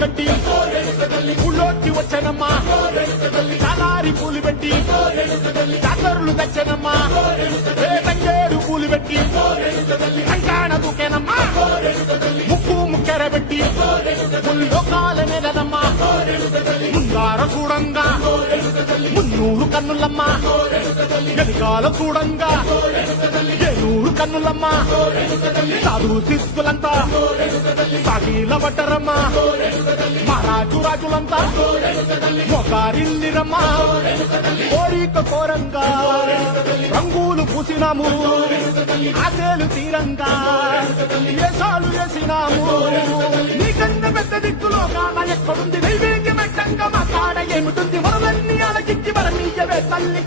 కట్టి ఊళ్ళోకి వచ్చానమ్మా చాలారి పూలు పెట్టి జాతరులు తెచ్చానమ్మా తంగేడు పూలు పెట్టి కంకాణ దూకేనమ్మా ముక్కు ముక్కెర పెట్టి ముల్లోకాల నెలనమ్మా ముందార చూడంగా మున్నూరు కన్నులమ్మా వెనకాల చూడంగా ఏనూరు కన్నులమ్మా సాధు శిస్తులంతా సాగిల పడ్డరమ్మా మహారాజు రాజులంతా మొగారిల్లిరమ్మా కోరిక కోరంగా రంగులు పూసినాము ఆశలు తీరంగా వేషాలు వేసినాము నీకన్నా పెద్ద దిక్కులో కాన ఎక్కడుంది నైవేద్యం పెట్టంగా మా కాడ ఏమిటుంది మనలన్నీ అలకిచ్చి మరణీయవే తల్లి